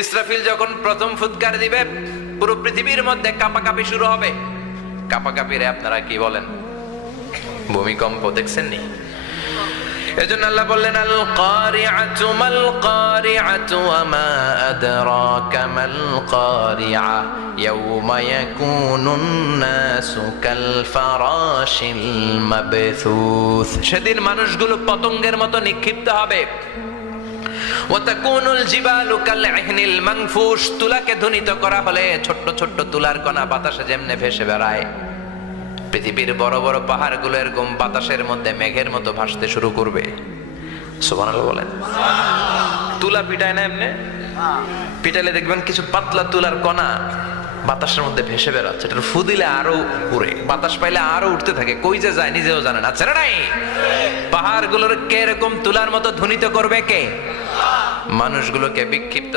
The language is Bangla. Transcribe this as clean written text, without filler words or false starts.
ইসরাফিল যখন প্রথম ফুৎকার দিবে পুরো পৃথিবীর মধ্যে কাঁপাকাঁপি শুরু হবে। কাঁপাকাঁপিরে আপনারা কি বলেন? ভূমিকম্প দেখছেন নি? এজন্য আল্লাহ বললেন আল কারিআতু মাল কারিআতু ওয়া মা আদরাকা মাল কারিআ ইয়াওমা ইয়াকুনুন নাসু কাল ফারাশিল মাবথুস। সেদিন মানুষগুলো পতঙ্গের মতো নিক্ষিপ্ত হবে। ওয়া তাকুনুল জিবালু কাল ইহনিল মানফুশ। তুলাকে ধ্বনিত করা হলে ছোট্ট ছোট্ট তুলার কণা বাতাসে যেমনে ভেসে বেড়ায়, পৃথিবীর বড় বড় পাহাড়গুলো এরকম বাতাসের মধ্যে মেঘের মতো ভাসতে শুরু করবে। সুবহানাল্লাহ বলেন। তুলা পিটায় না এমনি, পিটাইলে দেখবেন কিছু পাতলা তুলার কণা বাতাসের মধ্যে ভেসে বেড়াচ্ছে। এটার ফু দিলে আরো উড়ে, বাতাস পাইলে আরো উঠতে থাকে, কই যে যায় নিজেও জানে না। ছেড়ে নাই, পাহাড়গুলোর কে এরকম তুলার মতো ধ্বনিত করবে কে? মানুষগুলোকে বিক্ষিপ্ত